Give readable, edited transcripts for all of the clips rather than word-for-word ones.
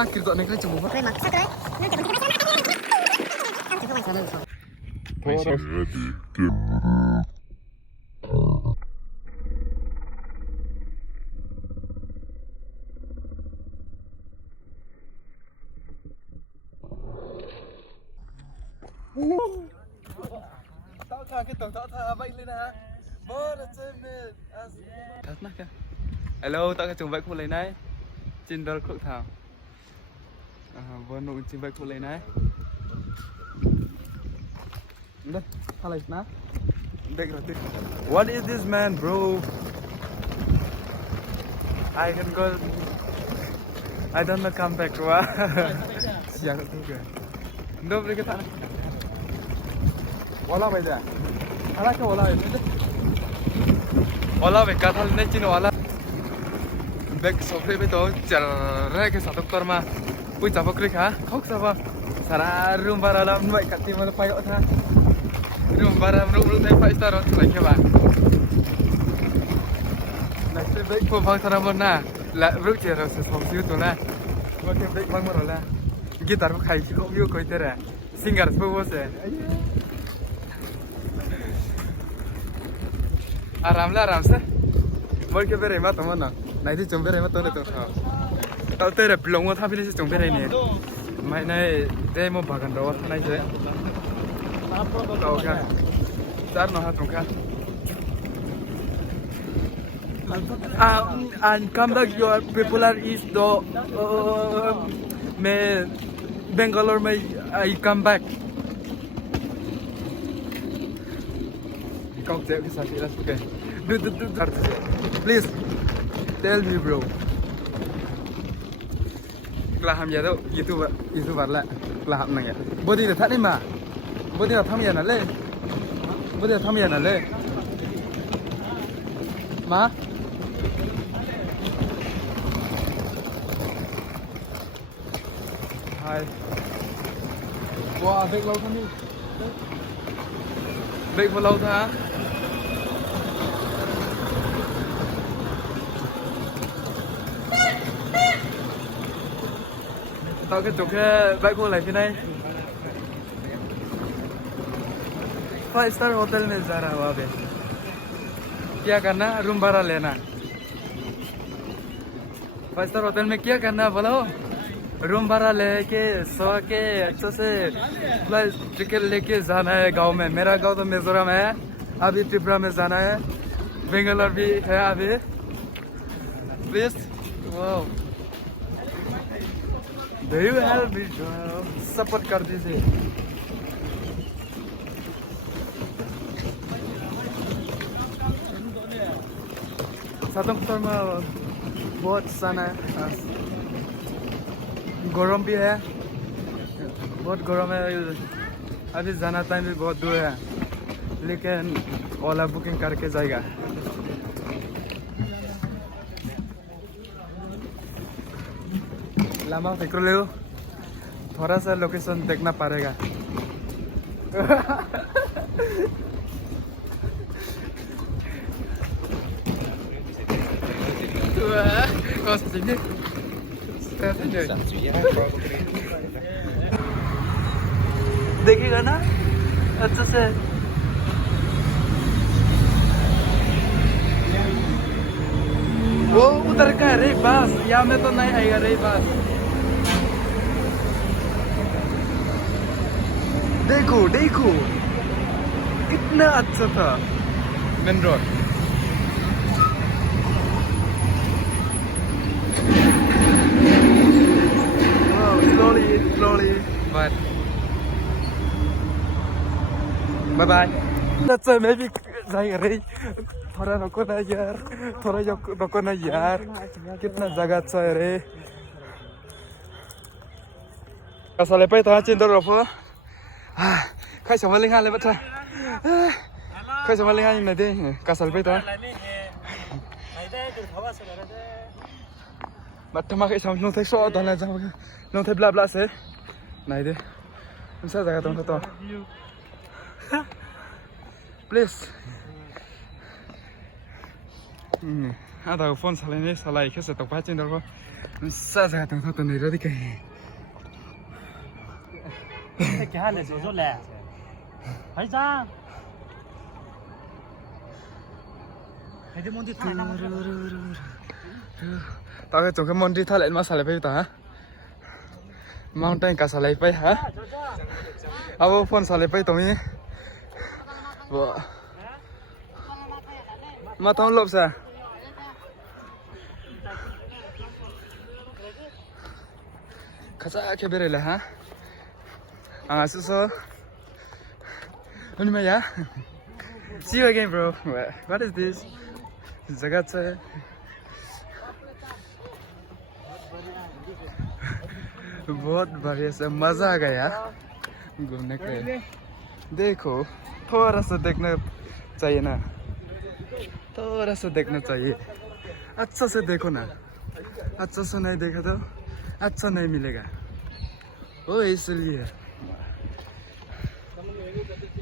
má kêu gọi này cái chồng Rồi mà sao đấy? tao thà cái tàu tao thà bay lên hả bơ là chơi mệt thật nát kìa hello tao cái chồng vậy khu lấy này trên đó khúc thảo vừa nụ trên vậy khu lấy này đây thằng này nát đây rồi what is this man bro I can go I don't know come back quá dạ được thôi kìa đâu đây cái thằng Wala bây giờ, ala cái wala này, wala về cả thằng này chín wala, bag sọc lên bên đó, chở ra cái sạp doctor mà, cuối chả phải hả, khóc sao vậy, sara room bara làm vậy cả team nó phải ở thà, room bara room này phải start rồi cái bạn, này cái bag của bang thằng nào na, là rút chở rồi sẽ xong xíu thôi na, mà cái bag bang mà rồi là, guitar khai chỉ có view coi thế ra, singer số sẽ. आराम से बोल के बेरे मत मना नहीं थी चुम बेरे मत तो नहीं तो तेरे ब्लॉग था फिर से चुम बेरे नहीं मैं नहीं दे मो बागन रहा था नहीं से तो क्या चार नौ हाथ का and come back your popular is the मैं Bangalore में I come back Kau cek kisah sih lah, okay. Please tell me bro. Kelaham ya tu, itu baru kelaham nang ya. Bodi dah tak ni mah, bodi dah tham ya nale, bodi dah tham ya nale. Ma? Hai. Wah, baik lau kan ni. Baik lau tha. Tao cái chụp cái bãi cô lại phía này 5 star hotel में जा रहा हूँ अभी क्या करना room भाड़ा लेना 5 star hotel में क्या करना बोलो रूम भाड़ा लेके सो के अच्छे से फ्लाइट टिकट लेके जाना है गांव में मेरा गांव तो मिजोरम है अभी त्रिपुरा में जाना है बेंगलोर भी है अभी please wow Do you help me support कर दीजिए सातों में बहुत साना है गरम भी है बहुत गरम है अभी जाना टाइम भी बहुत दूर है लेकिन ओला बुकिंग करके जाएगा लामा देख लो थोड़ा सा लोकेशन देखना पड़ेगा देखिएगा ना अच्छे से वो उधर का रे बस यहाँ में तो नहीं आएगा रे बस देखो देखो कितना अच्छा था main road slowly but bye bye let's say maybe जाएगा रे थोड़ा रुको ना यार थोड़ा रुको ना यार कितना जगह अच्छा है रे कसले पे था चिंता रखो खाई sama lingan le bata खाई sama lingan ini deh kasal pe ta bata mak sama nong thai so ta la jang nong thai bla bla se này deh bisa jaga tong to please आधा phone सालायनाय सालायखोसो तक पाचिन दरबो सा जागा तक तो नहीं रही कहीं क्या हाल है जो ले भाई जा हेदे मंदिर थाना ताके चोके मंदिर थाले मा सालाय पाइ ता माउंटेन का सालाय पाइ हा अब फोन सालाय पाइ तमी मा थाउ लबसा खसा के बेरेला हा so Unimaya. See you again, bro. What is this? Zagatsa. बहुत बढ़िया से मजा आ गया घूमने के लिए देखो थोड़ा सा देखना चाहिए ना थोड़ा सा देखना चाहिए अच्छा से देखो ना अच्छा से नहीं देखा तो अच्छा नहीं मिलेगा वो इसलिए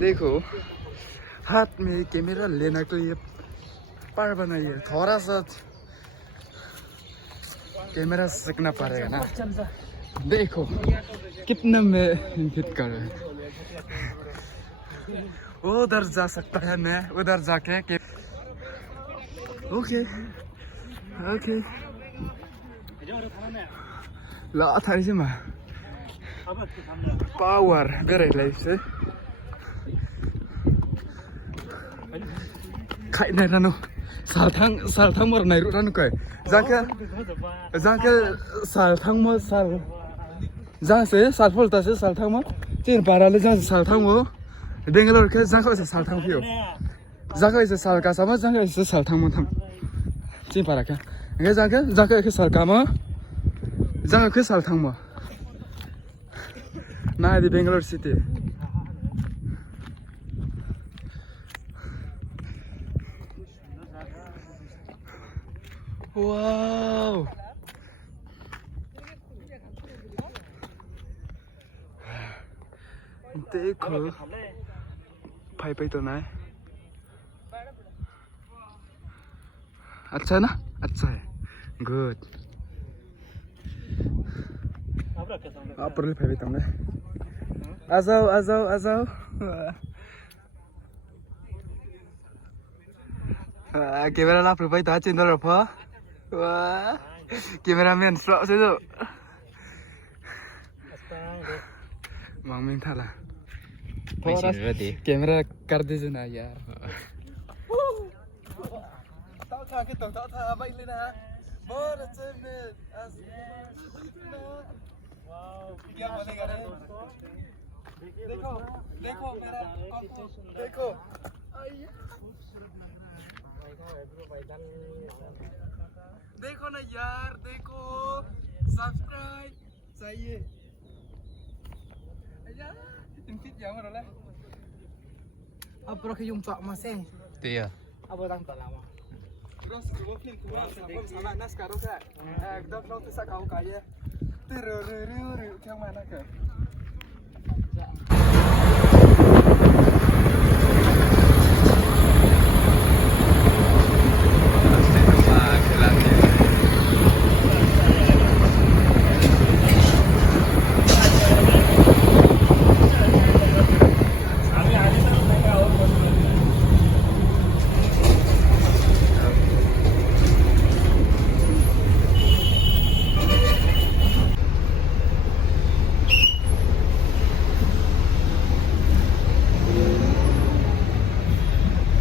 देखो हाथ में कैमरा लेना तो ये पार बनाइए थोड़ा सा कैमरा सीखना पड़ेगा ना देखो कितना में हिट कर रहे हैं उधर जा सकता है मैं उधर जाके ओके ओके ला थारी से मैं पावर बेरे लाइफ से खाई नहीं रानो सालथां मर नहीं रानो कह जाके सालथां मर साल जहाँ से सालफलता से सालथां मर तीन पाराले जहाँ से सालथां मर बेंगलोर के जहाँ से सालथां पियो जहाँ से साल का sama जहाँ से सालथां मर थम तीन पारा क्या ये जहाँ के साल का मर जहाँ के सालथां मर ना ये बेंगलोर सिटी wow देखो भाई तो ना अच्छा है ना अच्छा है गुड आप पर भाई तो ना आ जाओ कैमरा ला भाई तो चिंता रखो वाह कैमरामैन स्लॉट से तो मांगमिंग था ला कैमरा कर दीजिए ना यार ताऊ था भाई लेना बहुत अच्छे में क्या बोलेगा रे देखो मेरा देखो देखो ना यार देखो सब्सक्राइब चाहिए यार इंफिट yang mana lah apa ke yung pak masih iya apa tang tak lama terus gua pin gua sama nas karo ka dak lo tu sa kau kaya tiru yang mana ke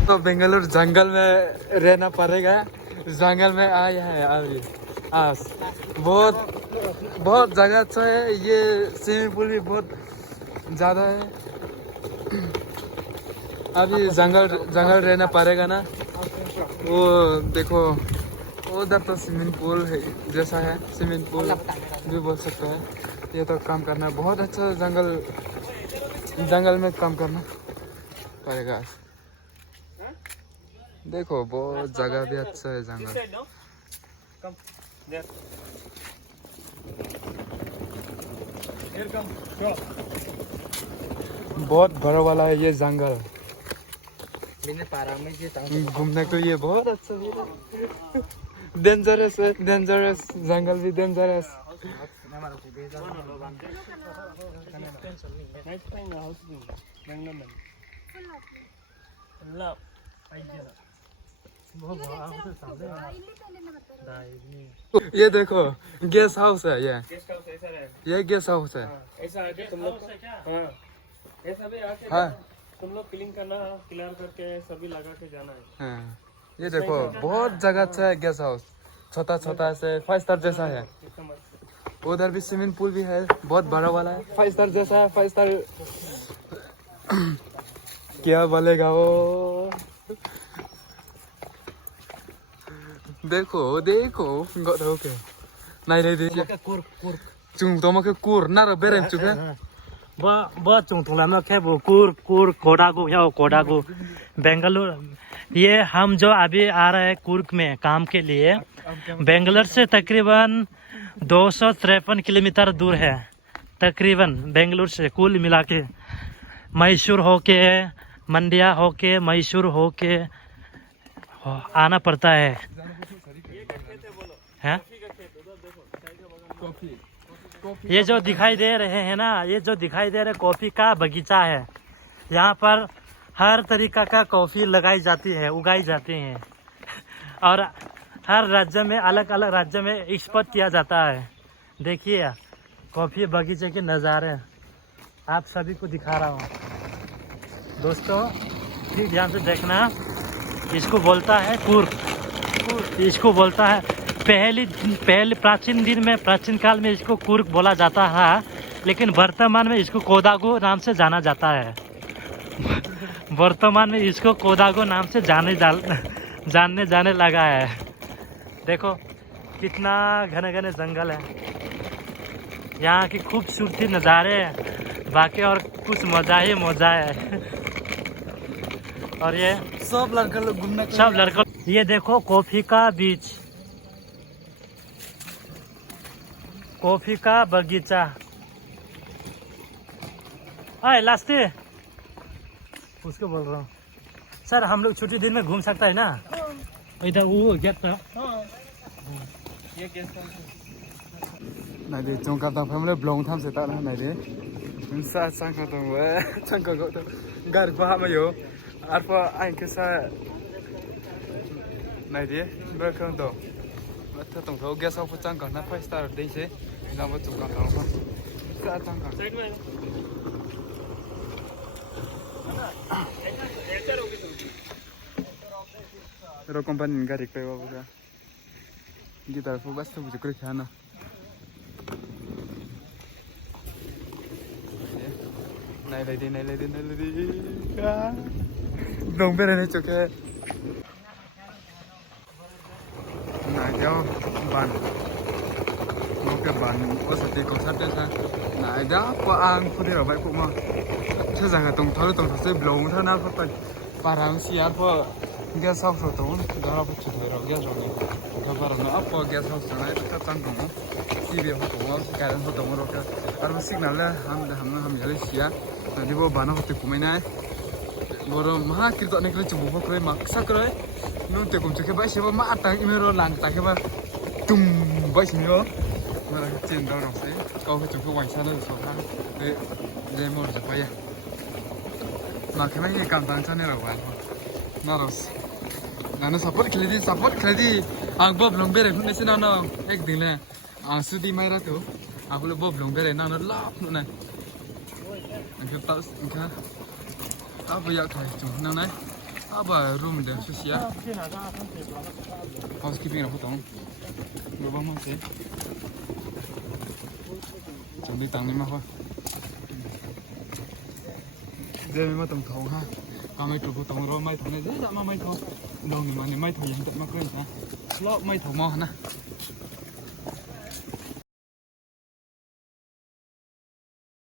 तो बेंगलुरु जंगल में रहना पड़ेगा जंगल में आया है अभी आज बहुत जगह अच्छा है ये स्विमिंग पूल भी बहुत ज़्यादा है अभी जंगल रहना पड़ेगा ना वो देखो उधर तो स्विमिंग पूल है जैसा है स्विमिंग पूल भी बोल सकते हैं ये तो काम करना बहुत अच्छा जंगल में काम करना पड़ेगा देखो बहुत जगह भी अच्छा है जंगल बहुत बड़ा वाला है ये जंगल घूमने को ये बहुत अच्छा है। डेंजरस है, डेंजरस जंगल भी डेंजरस। ये देखो गेस्ट हाउस है, ये गेस्ट हाउस है। ऐसा आके तुम लोग ऐसा भी आके हाँ तुम लोग क्लीन करना, क्लियर करके सभी लगा के जाना है। हाँ, ये देखो बहुत जगह अच्छा है गेस्ट हाउस, छोटा छोटा से 5 स्टार जैसा है। उधर भी स्विमिंग पूल भी है, बहुत बड़ा वाला है, 5 स्टार जैसा है। 5 स्टार क्या बोलेगा वो। देखो देखो nggak tahu ke naik dari dia cung toma ke kur nara berem juga बहुत चुंगला में खे वो कुर्क कोडागू या कोडागू बेंगलुरु। ये हम जो अभी आ रहे हैं कुर्क में काम के लिए, बेंगलुरु से तकरीबन 253 किलोमीटर दूर है तकरीबन। बेंगलुरु से कुल मिला के मैसूर होके, मंडिया होके, मैसूर होके आना पड़ता है। ये जो दिखाई दे रहे हैं ना, ये जो दिखाई दे रहे कॉफी का बगीचा है। यहाँ पर हर तरीका का कॉफी लगाई जाती है, उगाई जाती है, और हर राज्य में अलग अलग राज्य में एक्सपोर्ट किया जाता है। देखिए कॉफी बगीचे के नज़ारे आप सभी को दिखा रहा हूँ दोस्तों, ठीक ध्यान से देखना। इसको बोलता है कुर्क, इसको बोलता है पहले प्राचीन काल में इसको कुर्क बोला जाता है, लेकिन वर्तमान में इसको कोडागू नाम से जाना जाता है। वर्तमान में इसको कोडागू नाम से जाने लगा है। देखो कितना घने घने जंगल है, यहाँ की खूबसूरती नज़ारे बाकी और कुछ मज़ा ही मज़ा है। और ये सब लड़का लोग घूमने सब लड़का, ये देखो कॉफी का बीच, कॉफी का बगीचा। अरे लास्टे उसको बोल रहा हूँ सर, हम लोग छुट्टी दिन में घूम सकता है ना? इधर वो गेट था ये gate này thì trong các tầng phải blong tham sẽ tạo ra này đấy mình sa sang các tầng với sang các tầng gar qua mà yo alpha anh cái sa này đấy bữa không đâuถ้าตรงเขาแกสเอาไปจังก่อนนะไฟสตาร์ได้ใช่เราไปจุกกันเราก็saจังก่อนเราคอมพานีगाड़ी पे वो का guitar को बस तो मुझे कोई खाना này lại đi đồng bên này chỗ kia này theo bàn một cái bàn có sự tình công sát đấy sao này đó qua ăn phụ đi ở vậy cũng mà chứ rằng là tổng thầu sẽ blong thôi na phải parang siar po gas sau số tốn đó là phải chụp rồi gas rồi các bạn nó up gas sau số này tất tăng cũng chi việc họ cũng cái đó tốn rồi cái ở signal là ham giờ lấy xia đi vô bán họ tự cũng mấy này boro mah kita nek lecu buka kue maksa kue nun te kum cek baik siapa mah atang imero lang tak siapa tum baik sini lo malah kecil dah orang sih kau kecil kau wajah sana soalnya de mau siapa ya makanya ini kantang sana rawan naros nana support keladi ang bob long bere pun nasi nana ek dile ang sudi mai ratu aku le bob long bere nana lap nuna angkat tas angkat apa ya kai tu nang nai apa room dia susia housekeeping apa tong berapa mau sih chuẩn bị tặng đi mà thôi đây mới tầm thầu ha mấy chục tầng rồi mấy thầu này dễ dàng mà mấy thầu đâu mà mấy thầu hiện tại mà quên hả lo mấy thầu mò hả